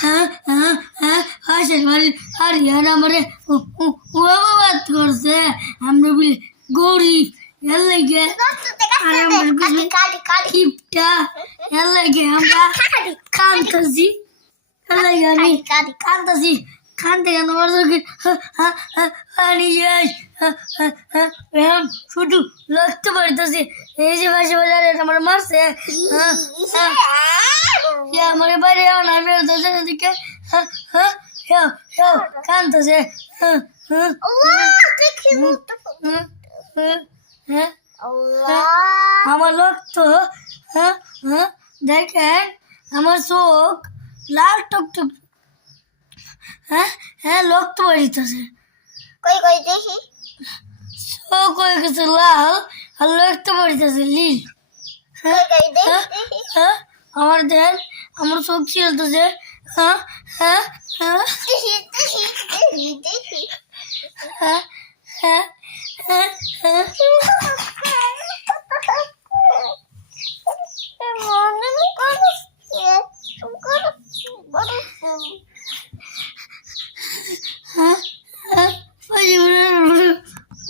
হ্যাঁ হ্যাঁ হ্যাঁ পাশের বাড়ির আরিয়ান আমারে বাত করছে আমরা বলি গরিব এর লাগে আর আমরা কিপটা এর লাগে আমরা কান্দতেছি এর লাগে আমি কান্দতেছি কান্দতে কান্দতে আমার চোখে পানি যাই এখন শুধু লড়তে পারতেছি এই যে পাশে বলে আমার মারছে আমার বাইরে আমি দুজনের দিকে কান্দতেছে আমার রক্ত দেখেন আমার চোখ লাল টকটক রক্ত বাড়িতেছে চোখ হয়ে গেছে লাল আর রক্ত বাড়িতেছে নীল আমার দেন আমার চোখ ছিলতেছে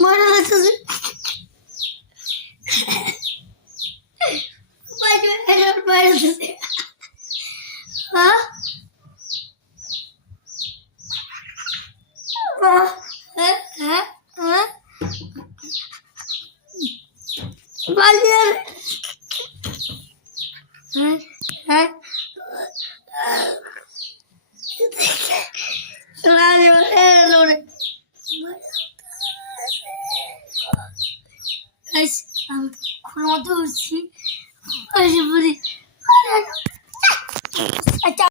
মনে লাগতেছে বাইরে